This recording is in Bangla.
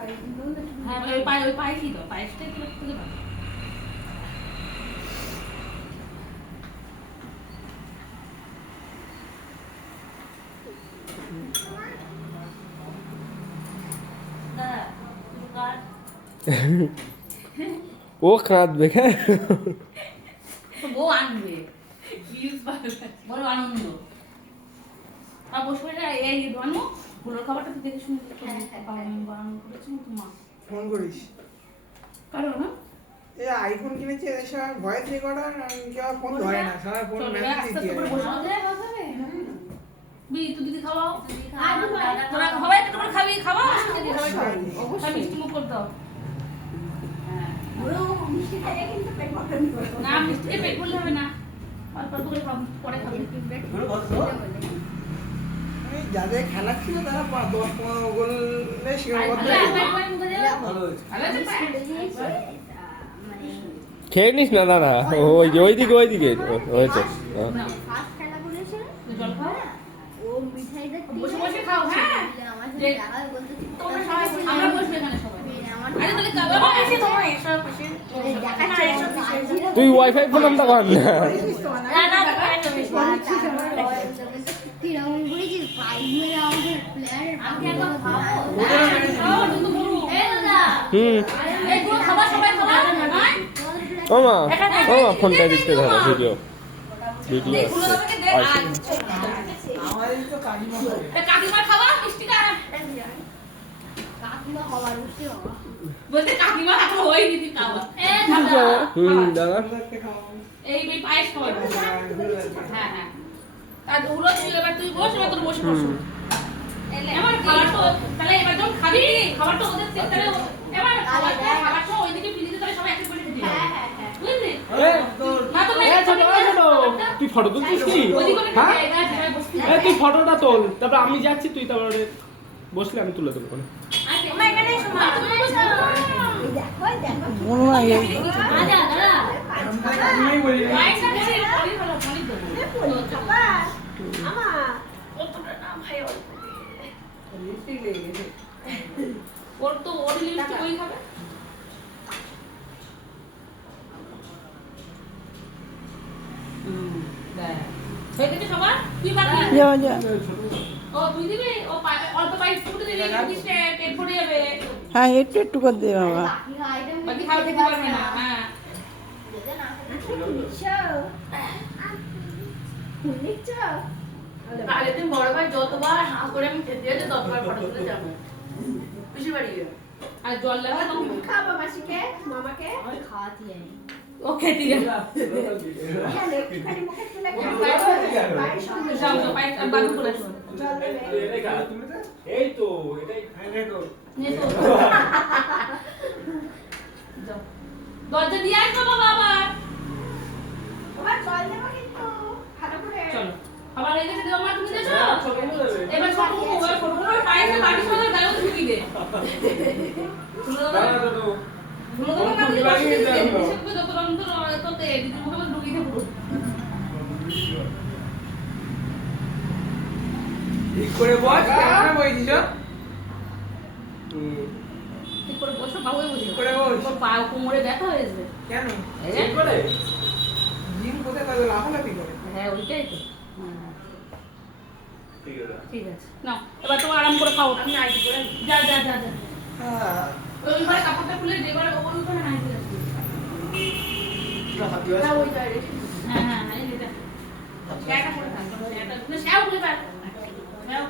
হ্যাঁ ওই পায়েসই তো পায়েসটা কি থেকে ভালো ও কাঁদবে হ্যাঁ বউ আনবে বড় আনন্দ আর বসে এই বানো গুলোর খাবারটা তো দেখে শুনে বানানো করেছি মা ফোন করিস কারো না এই আইফোন কিনেছে এসব ভয়েস রেকর্ডার কেউ ফোন ধরে না সবাই ফোন মেসেজ দিয়ে বি তুই দিদি খাওয়াও তোরা সবাই একটু করে খাবি খাওয়া অবশ্যই মিষ্টি মুখ করে দাও না মিষ্টি পেট ভরলে হবে না অল্প অল্প করে খাবো পরে খাবি যাদের খেলা ছিল তারা 10-15 গোলে সীমাবদ্ধ খেয়ে নিস না দাদা ওইদিকে হয়েছে জল খাও বসে বসে খাও হ্যাঁ আমরা বসবো এখানে সবাই আরে তাহলে কাবাব এসে তোমার এসব তুই ওয়াইফাই প্রোগ্রামটা কর না না কিরকম করেছিস পাইপ মেরে আমাদের প্লেয়ারের আমি একবার খাবো কিন্তু বড় এই দাদা এই গুলো খাবার সবাই খাবা ওমা ফোনটা দিতে ধরো ভিডিও গুলো আমাকে দে আমাদের তো কাকিমা কাকিমা খাবা মিষ্টি খা কাকিমা খাবার উঠছে বাবা বলতে কাকিমা এখন হই দিদি খাবা দাদা এই পায়েস খাওয়া হ্যাঁ হ্যাঁ আর ওগুলো তুই এবার তুই বস এবার তোর বসে বস এবার খাবারটা তাহলে এবার যখন খাবি খাবারটা ওদের সেন্টারে এবার খাবারটা ওইদিকে ফ্রিজে তাহলে সবাই একসাথে বসে খেতে হবে বুঝলি না তো তুই ফটো তুলছিস কি হ্যাঁ তুই ফটোটা তোল তারপর আমি যাচ্ছি তুই তারপরে বসলে আমি তুলে দেবো ওর তো ওর লিপস্টিক ওই খাবে হয়ে গেছে সবার তুই বাকি ও তুই দিবি ও অল্প পাইপ ফুটে দিবি কিন্তু পেট ভরে যাবে হ্যাঁ একটু একটু করে দে বাবা বাকি খাওয়া খেতে পারবে না হ্যাঁ আগের দিন বড় ভাই যতবার হাঁ করে আমি খেতে যেতে ততবার ফটো তুলে যাবো পিসি বাড়ি আর জল লাগা তখন খাবা মাসিকে মামাকে খাওয়াতে যাই ও খেতে যাবে যাও যাও পাইপ বাবু করে শোন এই তো এটাই ফাইনাল নিয়ে তো যাও দরজা দিয়ে আসো বাবা আবার চলো আবার এই যে দেওয়া মা তুমি দেছো এবার ছোট ছোট পাইছে বাড়ি সঙ্গে গায়ে ঢুকি দে তুলো দাও তুলো দাও না দিলে বাড়ি দে সব যত রং তো তে দিদি মুখে ঢুকি দে পুরো ঠিক করে বস কেমন বইছিস ঠিক করে বসো বাবুই বসো ঠিক করে বস তোর পা কোমরে ব্যথা হয়েছে কেন ঠিক করে জিম কোথায় কাজ লাফালাফি করে হ্যাঁ ওইটাই তো ঠিক আছে নাও এবার তো আরাম করে খাও আমি আইডি করে যা যা যা যা হ্যাঁ ওই ঘরে কাপড়টা খুলে যেবারে ওপর উপরে নাইতে আছে হ্যাঁ ওই হ্যাঁ হ্যাঁ এই এটা এটা করে থাক এটা না শ্যাও খুলে পার শ্যাও